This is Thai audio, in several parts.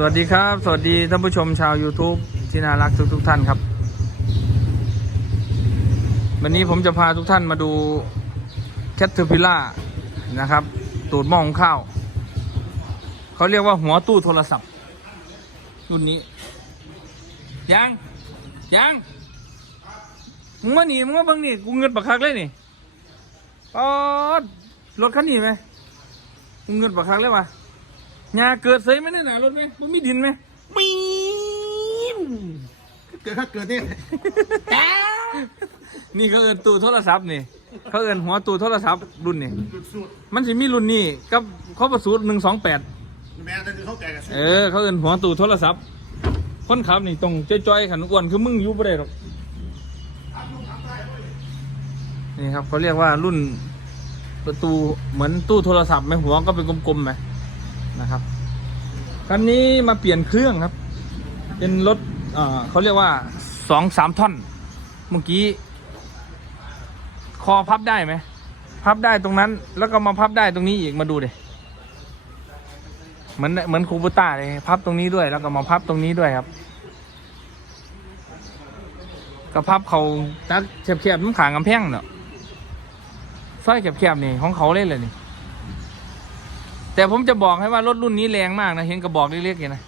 สวัสดีครับ สวัสดีท่านผู้ชมชาว YouTube ที่น่ารักทุกทุกๆท่านครับ วันนี้ผมจะพาทุกท่านมาดูแคทเทอร์พิล่านะครับ ตูดหม้อของข้าว เขาเรียกว่าหัวตู้โทรศัพท์ รุ่นนี้ ยัง ยังมึงมาหนีมึงมาเบิ่งนี่กูเงินบักคักเลยนี่ปอดรถคันนี้ไหมกูเงินบักคักเลยวะ หญ้าเกิดเสยไหมเนี่ยหนารถไหมมันมีดินไหมมีนเกิดถ้าเกิดเนี่ยนี่เขาเอินตู้โทรศัพท์นี่ เขาเอินหัวตู้โทรศัพท์รุ่นนี่หลุดสูตรมันจะมีรุ่นนี้กับข้อประสูตรหนึ่งสองแปดแม่ตอนนี้เขาแก่กับสูตรเออ เขาเอินหัวตู้โทรศัพท์ คนขับนี่ตรงจ้อยๆขันอ้วนคือมึงอยู่บ่ได้หรอก นี่ครับเขาเรียกว่ารุ่นประตูเหมือนตู้โทรศัพท์ไหมหัวก็เป็นกลมๆไหม นะครับคันนี้มาเปลี่ยนเครื่องครับ เป็นรถเเขาเรียกว่าสองสามท่อน เมื่อกี้ คอพับได้ไหม พับได้ตรงนั้น แล้วก็มาพับได้ตรงนี้อีกมาดูเดิเหมือนเหมือนคูบูต้าเลยพับตรงนี้ด้วย แล้วก็มาพับตรงนี้ด้วยครับก็พับเขาตักแคบๆน้ำขางกำแพงเนาะสร้อยแคบๆนี่ของเขาเล่นเลยนี่ แต่ผมจะบอกให้ว่ารถรุ่นนี้แรงมากนะเห็นกระบอกเล็กๆอย่างนะ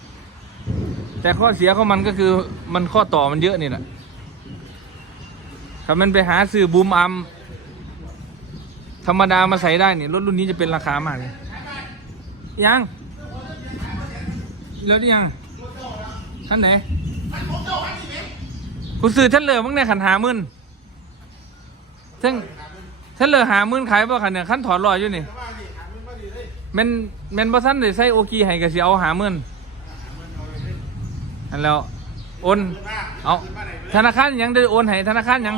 แต่ข้อเสียของมันก็คือมันข้อต่อมันเยอะนี่แหละถ้ามันไปหาซื้อบูมอัมธรรมดามาใส่ได้เนี่ยรถรุ่นนี้จะเป็นราคามากเลยยังแล้วนี่ยังท่านไหนกูซื้อท่านเหลือมั้งในขันหาหมื่นซึ่งท่านเหลือหาหมื่นขายป่ะขันเนี่ยขันถอดรอยอยู่นี่ แมันแมันบ่สั้นเลยใส่โอกีให้กะสิเอาหาหมื่นอันแล้วโอนเอาธนาคารหยังได้โอนให้ธนาคารหยัง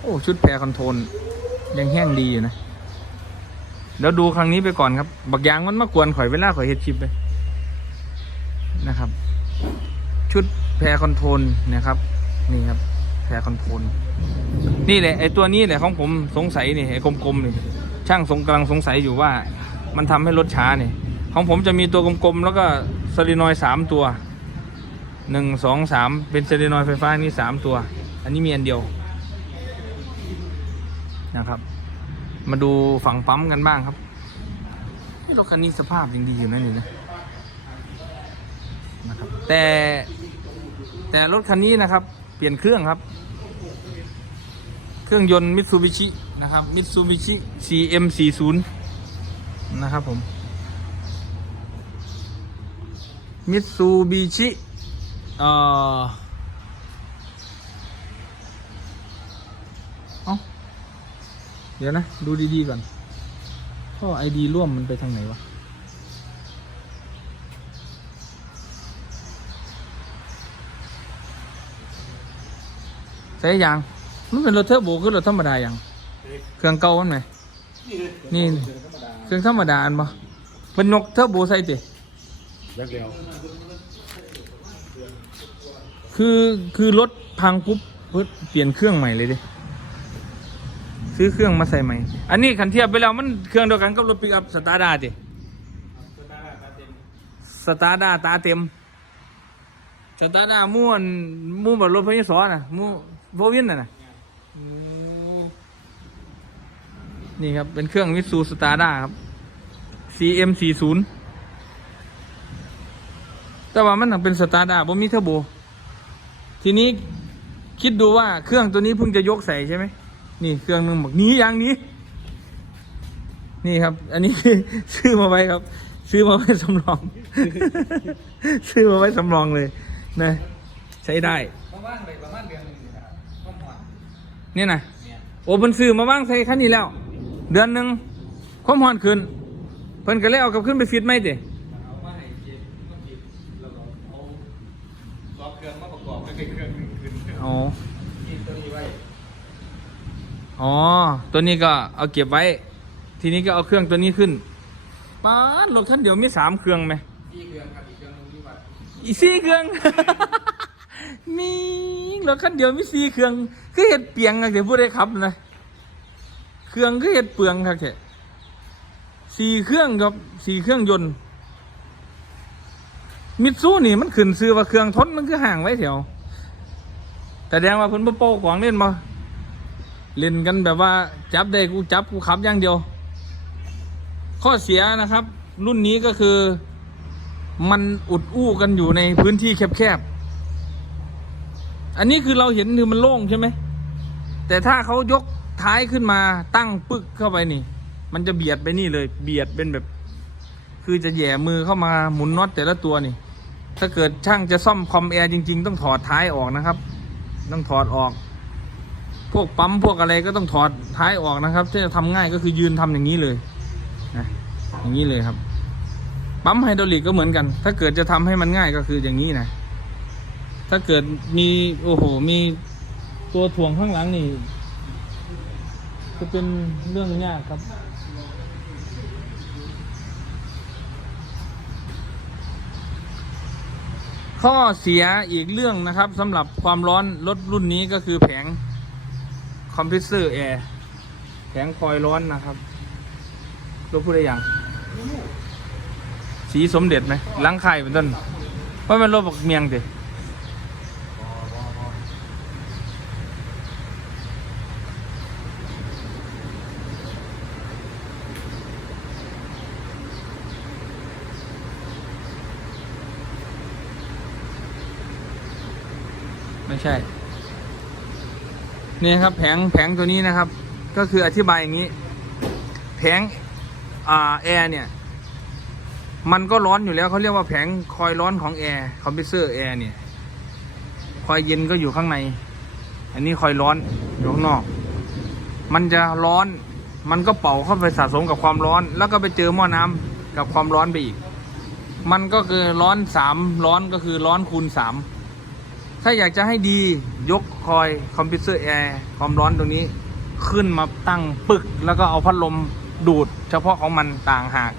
โอ้ ชุดแพรคอนโทรลยังแห้งดีอยู่นะเดี๋ยวดูครั้งนี้ไปก่อนครับ บักยางมันมากวนข่อยเวลาข่อยเฮ็ดคลิปไปนะครับ ชุดแพรคอนโทรลนะครับ นี่ครับ แพรคอนโทรลนี่แหละไอตัวนี้แหละของผมสงสัยนี่ไอกลมๆนี่ช่างสงกำลังสงสัยอยู่ว่า มันทำให้รถช้านี่ของผมจะมีตัวกลมๆแล้วก็สลินอยด์สามตัวหนึ่งสองสามเป็นสลินอยด์ไฟฟ้านี่สามตัว อันนี้มีอันเดียวนะครับ มาดูฝั่งปั๊มกันบ้างครับนี่รถคันนี้สภาพยังดีอยู่นะนี่นะนะครับแต่แต่รถคันนี้นะครับ เปลี่ยนเครื่องครับ เครื่องยนต์มิตซูบิชินะครับมิตซูบิชิ CM40 นะครับผมมิตซูบิชิเอ่อเดี๋ยวนะ ดูดี ๆ ก่อนข้อไอดีร่วมมันไปทางไหนวะ ใช่ยังมันเป็นรถเทอร์โบคือรถธรรมดายังเครื่องเก่ามันไหมนี่เลยนี่เครื่องธรรมดาอันปะเป็นนกเทอร์โบใส่ติแบ็คเดียวคือคือรถพังปุ๊บเพิ่นเปลี่ยนเครื่องใหม่เลยดิซื้อเครื่องมาใส่ใหม่ อันนี้ขันเทียบไปแล้วมันเครื่องเดียวกันกับรถปิกอัพสตาร์ดาติสตาร์ดาตาเต็มสตาร์ดาม่วนม่วนแบบรถพยศรน่ะมู่ โววินน่ะนะนี่ครับ เป็นเครื่องมิตซูสตาร์ดาครับ CM40 แต่ว่ามันเป็นสตาร์ดาบ่มีเทอร์โบ ทีนี้คิดดูว่าเครื่องตัวนี้เพิ่งจะยกใส่ใช่ไหม นี่เครื่องหนึงบอกหนี้อย่างนี้ นี่ครับ อันนี้ซื้อมาไว้ครับ ซื้อมาไว้สำรอง ซื้อมาไว้สำรองเลยนะ ใช้ได้ประมาณประมาณเดือน นึงนี่นะโอ้เพิ่นซื้อมาบ้างใส่คันนี้แล้ว เดือนหนึ่งความหอนขึ้นเพิ่นก็เลยเอากลับขึ้นไปฟิตไหมเจ๊อ๋ออ๋อ ตัวนี้ก็เอาเก็บไว้ ทีนี้ก็เอาเครื่องตัวนี้ขึ้นป้าดรถคันเดียวมีสามเครื่องไหมอีกสี่เครื่อง มี รถคันเดียวมีสี่เครื่องคือเห็ดเปียงอะเดี๋ยวพูดได้ครับนะเครื่องก็เฮ็ดเปลืองครับแค่สี่เครื่องครับสี่เครื่องยนต์มิตซูนี่มันขึ้นซื้อว่าเครื่องทนมันคือห่างไว้แถวแต่แดงว่าเพิ่นโป้กวางเล่นบ่เล่นกันแบบว่าจับได้กูจับกูขับอย่างเดียว ข้อเสียนะครับ รุ่นนี้ก็คือ มันอุดอู้กันอยู่ในพื้นที่แคบๆ อันนี้คือเราเห็นคือมันโล่งใช่ไหม แต่ถ้าเขายกท้ายขึ้นมาตั้งปึกเข้าไปนี่ มันจะเบียดไปนี่เลย เบียดเป็นแบบ คือจะแย่มือเข้ามาหมุนน็อตแต่ละตัวนี่ ถ้าเกิดช่างจะซ่อมคอมแอร์จริง ๆ ต้องถอดท้ายออกนะครับ ต้องถอดออก พวกปั๊มพวกอะไรก็ต้องถอดท้ายออกนะครับถ้าจะทำง่ายก็คือยืนทำอย่างนี้เลยนะอย่างนี้เลยครับ ปั๊มไฮดรอลิกก็เหมือนกัน ถ้าเกิดจะทำให้มันง่ายก็คืออย่างนี้นะ ถ้าเกิดมีโอ้โหมีตัวถ่วงข้างหลังนี่จะเป็นเรื่องยากครับ ข้อเสียอีกเรื่องนะครับสำหรับความร้อนรถรุ่นนี้ก็คือแผงคอมพิวเตอร์แอร์แผงคอยร้อนนะครับรถพูดได้ยังสีสมเด็จไหมหลังไข่เป็นต้นเพราะมันรถบักเมียงสิ ไม่ใช่ นี่ครับแผงแผงตัวนี้นะครับ ก็คืออธิบายอย่างนี้ แผงอ่าแอร์เนี่ย มันก็ร้อนอยู่แล้วเขาเรียกว่าแผงคอยร้อนของแอร์คอมเพิวเตอร์แอร์เนี่ย คอยเย็นก็อยู่ข้างใน อันนี้คอยร้อนอยู่ข้างนอก มันจะร้อนมันก็เป่าเข้าไปสะสมกับความร้อน แล้วก็ไปเจอหม้อน้ำกับความร้อนไปอีก มันก็คือร้อนสามร้อนก็คือร้อนคูณสาม ถ้าอยากจะให้ดียกคอยคอมพิวเตอร์แอร์ความร้อนตรงนี้ขึ้นมาตั้งปึก แล้วก็เอาพัดลมดูด เฉพาะของมันต่างหาก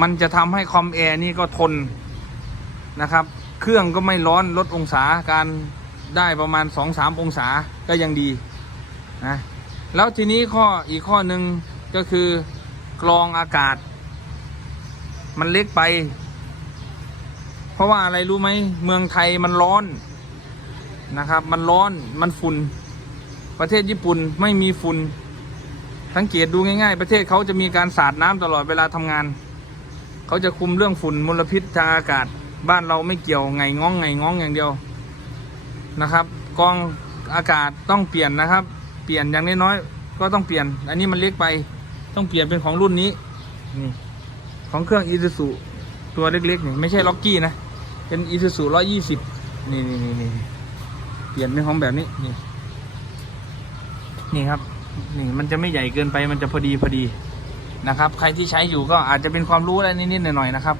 มันจะทำให้คอมแอร์นี่ก็ทนนะครับ เครื่องก็ไม่ร้อนลดองศาการได้ประมาณ 2-3 องศาก็ยังดีนะแล้วทีนี้ข้ออีกข้อหนึ่งก็คือกรองอากาศ มันเล็กไป เพราะว่าอะไรรู้ไหมเมืองไทยมันร้อน นะครับ มันร้อนมันฝุ่นประเทศญี่ปุ่นไม่มีฝุ่นสังเกตดูง่ายๆ ประเทศเขาจะมีการสาดน้ำตลอดเวลาทำงาน เขาจะคุมเรื่องฝุ่นมลพิษทางอากาศ บ้านเราไม่เกี่ยวไงง้องไงง้องอย่างเดียวนะครับกองอากาศต้องเปลี่ยนนะครับ เปลี่ยนอย่างน้อยๆก็ต้องเปลี่ยน อันนี้มันเล็กไปต้องเปลี่ยนเป็นของรุ่นนี้นี่ของเครื่องอีซูซูตัวเล็กๆนี่ไม่ใช่ล็อกกี้นะ เป็นอีซูซูร้อยยี่สิบนี่นี่นี่นี่ เปลี่ยนเป็นของแบบนี้นี่นี่ครับ นี่มันจะไม่ใหญ่เกินไปมันจะพอดีพอดีนะครับ ใครที่ใช้อยู่ก็อาจจะเป็นความรู้อะไรนิดๆหน่อยๆนะครับ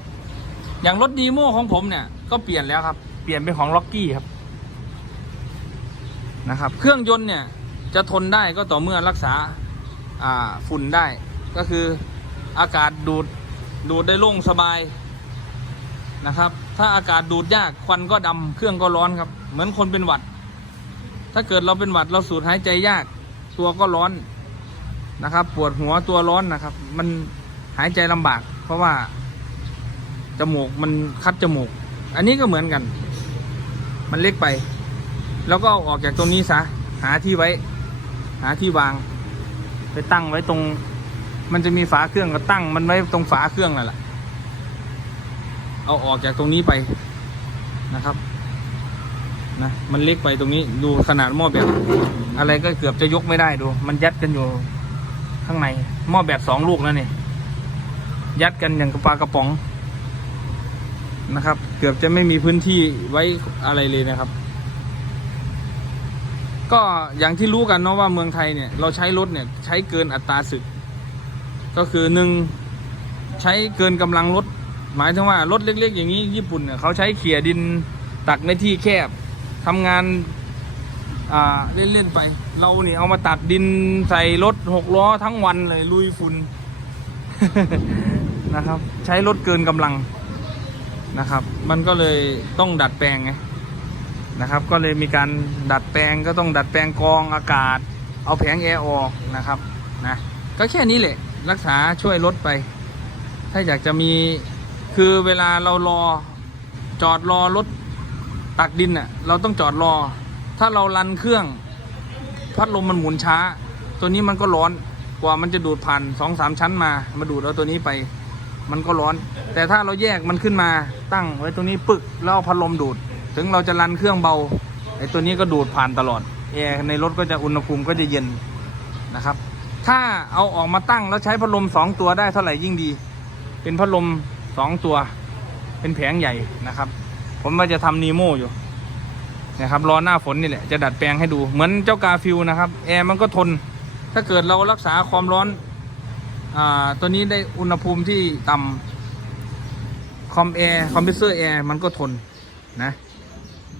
อย่างรถดีโมของผมเนี่ย ก็เปลี่ยนแล้วครับ เปลี่ยนเป็นของล็อกกี้ครับนะครับ เครื่องยนต์เนี่ย จะทนได้ก็ต่อเมื่อรักษาอ่าฝุ่นได้ ก็คืออากาศดูดดูดได้โล่งสบายนะครับ ถ้าอากาศดูดยากควันก็ดำเครื่องก็ร้อนครับ เหมือนคนเป็นหวัด ถ้าเกิดเราเป็นหวัดเราสูดหายใจยาก ตัวก็ร้อนนะครับ ปวดหัวตัวร้อนนะครับ มันหายใจลำบาก เพราะว่าจมูกมันคัดจมูก อันนี้ก็เหมือนกัน มันเล็กไป แล้วก็เอาออกจากตรงนี้ซะหาที่ไว้ หาที่วาง ไปตั้งไว้ตรง มันจะมีฝาเครื่องก็ตั้ง มันไว้ตรงฝาเครื่องนั่นแหละเอาออกจากตรงนี้ไปนะครับ นะมันเล็กไปตรงนี้ดูขนาดหม้อแบบ อะไรก็เกือบจะยกไม่ได้ดู มันยัดกันอยู่ข้างในหม้อแบบสองลูกแล้วนี่ยัดกันอย่างกระปากระป๋องนะครับ เกือบจะไม่มีพื้นที่ไว้อะไรเลยนะครับ ก็อย่างที่รู้กันเนาะว่าเมืองไทยเนี่ย เราใช้รถเนี่ยใช้เกินอัตราศึก ก็คือหนึ่งใช้เกินกำลังรถหมายถึงว่ารถเล็ก ๆ อย่างนี้ญี่ปุ่นเนี่ยเขาใช้เขี่ยดินตักในที่แคบ ทำงานเล่นๆไป เราเนี่ยเอามาตัดดินใส่รถหกล้อทั้งวันเลยลุยฝุ่นนะครับ ใช้รถเกินกำลังนะครับ มันก็เลยต้องดัดแปลงไงนะครับ ก็เลยมีการดัดแปลงก็ต้องดัดแปลงกรองอากาศ เอาแผงแอร์ออกนะครับนะก็แค่นี้แหละรักษาช่วยลดไป ถ้าอยากจะมีคือเวลาเรารอจอดรอรถ ตักดินน่ะเราต้องจอดรอ ถ้าเรารันเครื่อง พัดลมมันหมุนช้า ตัวนี้มันก็ร้อนกว่ามันจะดูดผ่านสองสามชั้นมา มาดูดเอาตัวนี้ไป มันก็ร้อน แต่ถ้าเราแยกมันขึ้นมาตั้งไว้ตรงนี้ปึกแล้วเอาพัดลมดูด ถึงเราจะรันเครื่องเบาไอ้ตัวนี้ก็ดูดผ่านตลอดแอร์ในรถก็จะอุณหภูมิก็จะเย็นนะครับ ถ้าเอาออกมาตั้งแล้วใช้พัดลมสองตัวได้เท่าไหร่ยิ่งดี เป็นพัดลมสองตัว เป็นแผงใหญ่นะครับ ผมว่าจะทำนีโมอยู่นะครับรอหน้าฝนนี่แหละจะดัดแปลงให้ดู เหมือนเจ้ากาฟิลนะครับแอร์มันก็ทน ถ้าเกิดเรารักษาความร้อนอ่าตัวนี้ได้อุณหภูมิที่ต่ำคอมแอร์คอมเพรสเซอร์แอร์มันก็ทนนะ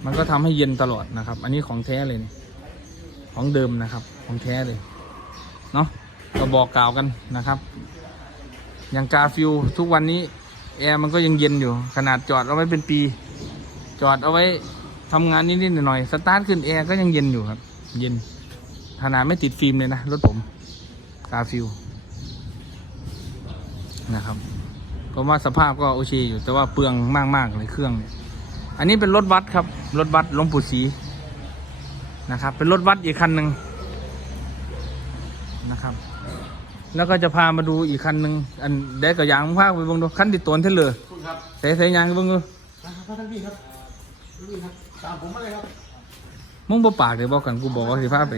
มันก็ทำให้เย็นตลอดนะครับ อันนี้ของแท้เลยนี่ของเดิมนะครับ ของแท้เลยเนาะก็บอกกล่าวกันนะครับ อย่างกาฟิลทุกวันนี้แอร์มันก็ยังเย็นอยู่ ขนาดจอดเอาไว้เป็นปี จอดเอาไว้ทำงานนิดๆหน่อยๆสตาร์ทขึ้นแอร์ก็ยังเย็นอยู่ครับ เย็นขนาดไม่ติดฟิล์มเลยนะรถผมกาฟิลนะครับเพราะว่าสภาพก็โอเคอยู่ แต่ว่าเปลืองมากๆเลยเครื่องเนี่ยอันนี้เป็นรถวัดครับ รถวัดหลวงปู่ศรีนะครับ เป็นรถวัดอีกคันหนึ่งนะครับ แล้วก็จะพามาดูอีกคันหนึ่งอันเด็กกับยางพาไปเบิ่งดูคันติดตัวเท่าเลยคุณครับใส่ใส่ยางไปเบิ่งดูมาทั้งพี่ครับ นี่ครับตามผมมาเลยครับมึงบ่ปากเลยบอกกันกูบอกว่าสิพาไป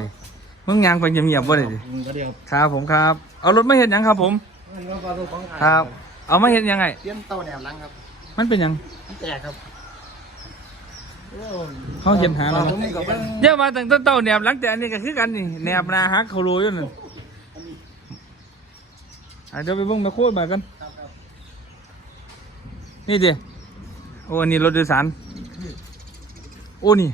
มึงยางไปเงียบๆบ่ได้ดิก็เดียวครับผมครับ เอารถไม่เห็นยังครับผมเราปลาตัวของครับ เอามาเห็นยังไง เตรียมเต้าแหนมลังครับมันเป็นหยังมันแตกครับเขาเห็นหาเราผมกับมันเยอะมาตั้งแต่เต้าแหนบหลังแต่อันนี้ก็คือกันนี่แหนบหนาฮักเขารู้อยู่นั่นอะเดี๋ยวไปเบิ่งมาโคตรมากันนี่ดิโอ้อันนี้รถโดยสาร โอ้นี่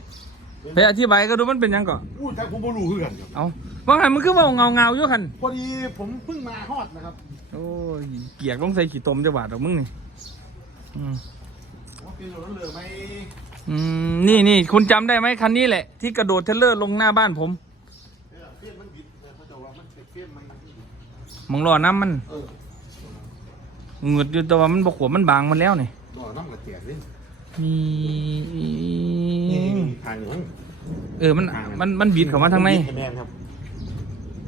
ไปอธิบายก็ดูมันเป็นหยังก่อนอู้แต่ผมบ่รู้คือกันครับเอาว่าไงมันคือว่าเงาเงาๆอยู่คันพอดีผมเพิ่งมาฮอดนะครับโอ้ยเกียกต้องใส่ขี้ตมจะบาดหรอกมึงนี่อืมว่าเป็นรถเหลือไหมอืมนี่นี่คุณจำได้ไหมคันนี้แหละ ที่กระโดดเทรลเลอร์ลงหน้าบ้านผมเออเฟี้ยนมันบิดเนี่ยเขาจะว่ามันเป็นเฟี้ยนมันมึงรอน้ำมันเออเหงืดอยู่แต่ว่ามันบกขวบมันบางหมันแล้วนี่ตัวน้ำกระเจี๊ยบนี่ มีนี่นี่ทางอยู่ข้างเออมันมันมันบิดเข้ามาทางในแมนครับ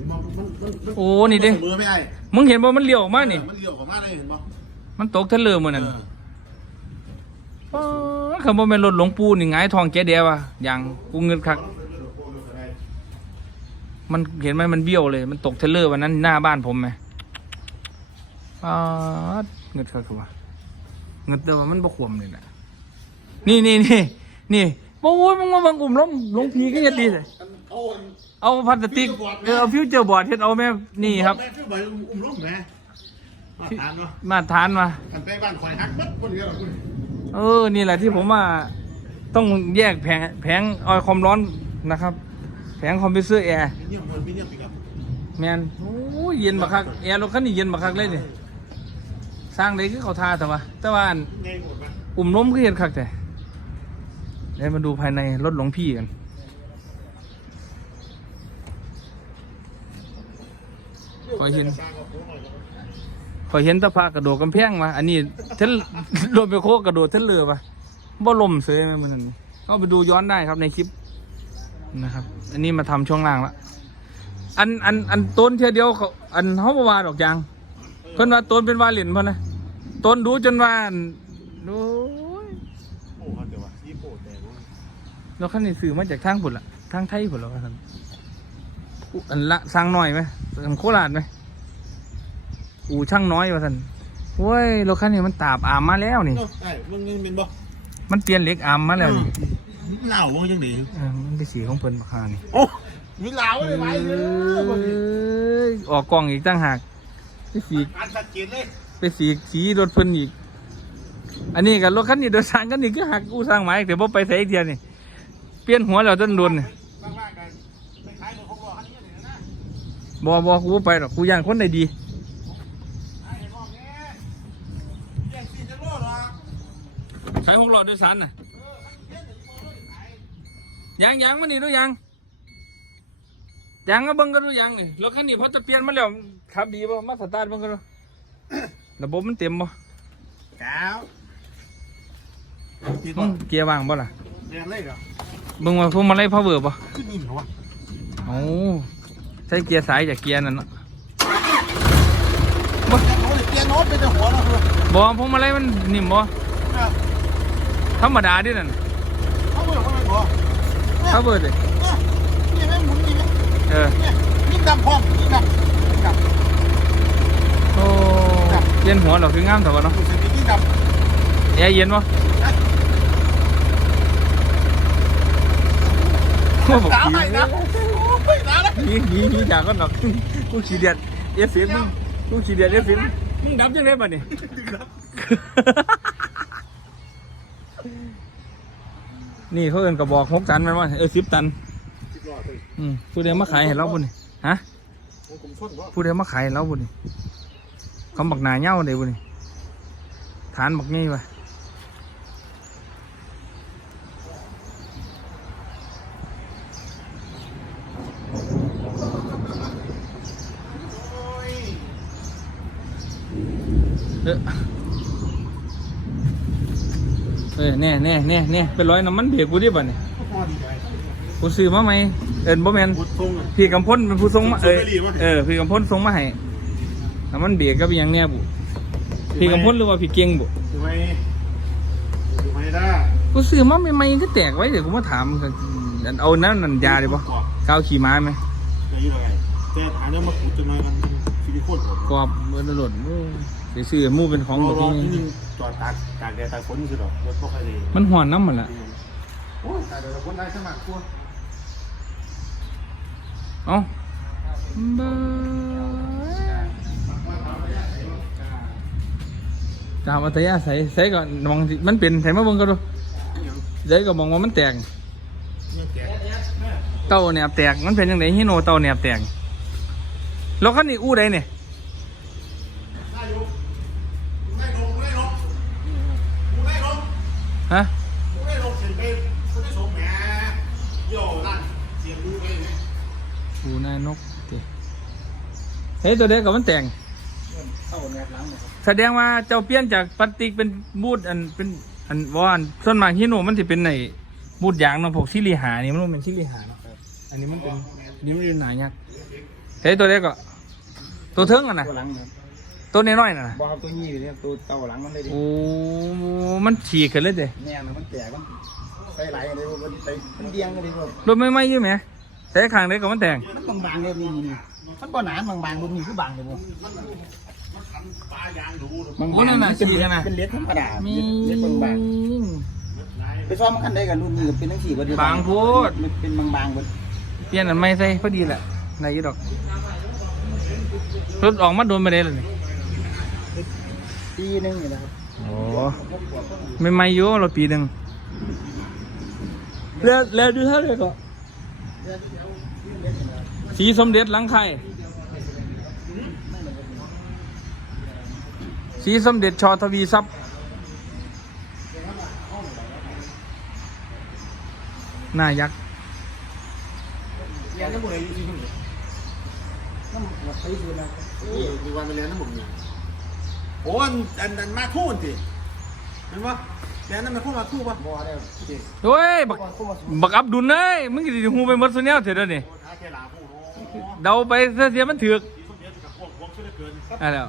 มันมันมันมันโอ้นี่ดิมือไม่ได้มึงเห็นว่ามันเลี้ยวออกมานี่มันเลี้ยวออกมาได้เห็นปะมันตกเทรลเลอร์มือนั่นเออคำว่าเป็นรถหลวงปู่นี่ไงายทองแกเดียวอะอย่างกูเงินคักมันเห็นไหมมันเบี้ยวเลย มันตกเทรลเลอร์วันนั้นหน้าบ้านผมไหมปาดเงินคักคือว่าเงินแต่ว่ามันบกขวมเลยนะ นี่นี่นี่นี่โอ้ยมึงมาบังอุ่มล้มหลวงพีก็จะดีเลยเอาเอาพลาสติกเออเอาฟิวเจอร์บอร์ดเฮ็ดเอาแม่นี่ครับ แม่คือใบอุ้มล้มแม่มาทานเนาะมาทานมาอันไปบ้านคอยหักบัดคนเดียวหรอคุณเออ นี่แหละที่ผมว่าต้องแยกแผงแผงออยความร้อนนะครับ แผงคอมเพรสเซอร์แอร์มีเนี่ยมมีเนี่ยปีกับแมนโอ้ยเย็นบักคักแอร์รถคันนี้เย็นบักคักเลยนี่สร้างเลยคือเขาทาแต่ว่าแต่ว่าอันไงหมดไหมอุ่มล้มคือเห็นคักแต่ เดี๋ยวมาดูภายในรถหลวงพี่กันคอยเห็นคอยเห็นตะพากระโดดกำแพงมา อันนี้เทนโดนไปโคกกระโดดเทนเรือปะบ่ลมเสยไหมมันนั่นก็ไปดูย้อนได้ครับในคลิปนะครับ อันนี้มาทำช่วงล่างละอันอันอันต้นเทียเดียวเขาอันเขาบว่าดอกยางเพิ่นว่าต้นเป็นวาเหรียญเพิ่นนะต้นดูจนว่าอันโอ้ย โอ้เขาเดี๋ยวว่าซีโป้แต่ว่า เราขั้นนี้ซื้อมาจากทางผุนละทางไทยผุนละว่าซั่นอุอันละสร้างน้อยไหมอันโคราชไหมอู่ช่างน้อยว่าท่านโอ้ยรถคันนี้มันตาบอามมาแล้วนี่เนาะใช่มึงเงินเป็นบ่มันเปลี่ยนเหล็กอามมาแล้วนี่เหล่าว่าจังดีเออมันเป็นสีของเพิ่นบักฮานี่โอ้มีเหล่าเลยไหมเออบ่ดียออกกล้องอีกตั้งหากไปสีอันชัดเจนเลยไปสีสีรถเพิ่นอีก อันนี้กับรถคันนี้โดยสารคันนี้ก็หักอู้สร้างไม้แต่พอไปใส่อีกเทียนี่ เปลี่ยนหัวแล้วต้นโดนนี่บ้างๆกันไปขายของเขาบอกอันนี้เลยนะบอบอกูบ่ไปหรอกกูย่างคนใดดีไอ้ห้องนี้แย่งซีจะโลหรอใช้หกหลอดโดยสารน่ะเออมันเย็นแต่ยี่ห้อเลยขายยางยางมันนี่ด้วยยางยังก็เบิ่งก็ดูยังนี่รถคันนี้พอจะเปลี่ยนมาแล้วขับดีป่ะมาสตาร์ทเบิ่งก็ดูระบบมันเต็มป่ะแก้วพี่อืก็มเกียร์ว่างป่ะล่ะเรียนเลยเหรอ เบิ่งว่าพวกมาไล่พาวเวอร์ป่ะขึ้นนี่เหรอวะโอ้ใช้เกียร์สายจากเกียร์นั่นเนาะโอ้ยเตียนโน้ตเป็นแต่หัวเนาะคือบ่พวกมาไล่มันนิ่มบ่เนี่ยธรรมดาดินั่นเขาบอกว่ามันหัวพาวเวอร์ดิเนี่ยนี่แม่งหมุนนี่แม่งเออเนี่ยยิ่งดำพร้อมยิ่งดำยิ่งดำโอ้เย็นหัวเราคืองามแต่ว่าเนาะดูสิยิ่งดำแอร์เย็นป่ะ โอ้บอกสาวให้นะโอ้ยนะนะหนีหนีหนีจากก็หนักกูขี้เดียดเอฟเฟกต์มึงกูขี้เดียดเอฟเฟกต์มึงดับยังไงป่ะนี่นี่เขาเอินกระบอกหกตันแมันว่าเออสิบตันสิบล้อเลยอืมผู้ใดมาขายให้เราบุญฮะโอ้ผมชนวมาขายให้เราบุญนี่เขาบักหนาเง่าเดี๋ยบุญฐานบักงี้วะ เออเออแน่แน่แน่แน่เป็นร้อยน้ำมันเบรกกูดิบ่เนี่ยพอดีใจกูซื้อมาไหมเอินบ่แมนบุดทรงอะพี่กำพลเป็นผู้ส่งมาเออส่งไปรีบวะเออพี่กำพลส่งมาให้น้ำมันเบรกก็เป็นอย่างเนี้ยบุพี่กำพลหรือว่าพี่เก่งบุดูไหมดูไหมได้กูซื้อมาใหม่ๆก็แตกไว้เดี๋ยวกูมาถามกันเอานั่นนันยาเลยปะกาวขี่ม้าไหมจะยี่อะไรแต่ฐานเนี่ยมาขุดจะมากันซิลิโคนหมด กรอบเมื่อหล่นโอ้ยซื้อมู่เป็นของแบบนี้จอดตากตากแดดตากฝนคือดอกรถพวกใครมันห่อนน้ำหมดละโอ้ยตากแดดตากฝนได้สมัครกลัวเอ้าเบ้จามอัตยาใส่ใส่ก่อนมองมันเป็นใส่มาเบิ่งก็ดูใส่ก็มองว่ามันแตกเนี่ยแกเต้าแหนบแตกมันเป็นยังไงฮิโนเต้าแหนบแตกแล้วคันนี้อู้ใดเนี่ย ได้อยู่ได้ลงได้ลงได้ลง ฮะได้ลงเสียงไปคนได้ส่งแหมโย่นั่นเสียงดูไปไหมอูนายนกติเฮ้ยตัวเด็กกับมันแต่งเข้าแนบหลังเลยครับแสดงว่าเจ้าเปลี่ยนจากพลาสติกเป็นบูดอันเป็นอันว่าอันส่วนมากฮิโนมันจะเป็นในบูดยางเนาะพวกซิลิหานี่มันบ่เป็นซิลิหาเนาะอันนี้มันเป็นอันนี้มันเป็นหนายักษ์เฮ้ยตัวเด็กก็ตัวเทิงอะนะตัวหลังครับ ตัวน้อยๆน่ะนะบอครับตัวยี่อยู่เนี่ยตัวเต่าหลังมันเลยดิโอ้มันฉีกขึ้นเลยเด้แน่มันมันแตกมันใส่ไหลกันเลยมันไปมันเดียงกันเลยครับรถไม่ไหม้อยู่ไหมแต่ข้างเด็กก็มันแต่งมันบางๆเลยนี่นี่มันบ่หนาบางๆบนนี้คือบางเลยบ่ปลายางดูบางโอ้นั่นน่ะเป็นฉีกกันนะเป็นเล็ดธรรมดามีเล็ดบางๆไปซ้อมมันกันได้กับรุ่นนี้ก็เป็นทั้งสี่ก็ดีบางโพด มันเป็นบางๆเบิดเปลี่ยนอันไม่ใส่พอดีแหละในยี่ดอกรถออกมาโดนไปได้เลยนี่ ปีหนึงนี่นะครับโอ้ไม่ไม่อยู่เราปีหนึ่งแล้วแล้วดูเท่าไหร่ก็สีสมเด็จหลังไข่สีสมเด็จชอทวีทรัพย์หน้ายักษ์เรียนน้ำมันเลยอยู่ที่นี่น้ำมันไปดูนะมีวันไปเรียนน้ำมันเนี่ย โอ้อันอันอันมาคู่สิเห็นปะเรียนน้ำมันคู่มาคู่ปะบ่ได้เด็กโอ้ยบักก่อนเข้ามาสู่บักอับดุลเอ้ยมึงจะหูไปหมดสุดแนวเถอะเดี๋ยวนี่โอ้ท้าแค่หลาคู่โอ้เดาไปเสียมันถือกสีส้มเดียวกับพวกพวกช่วยเกิน อะแล้ว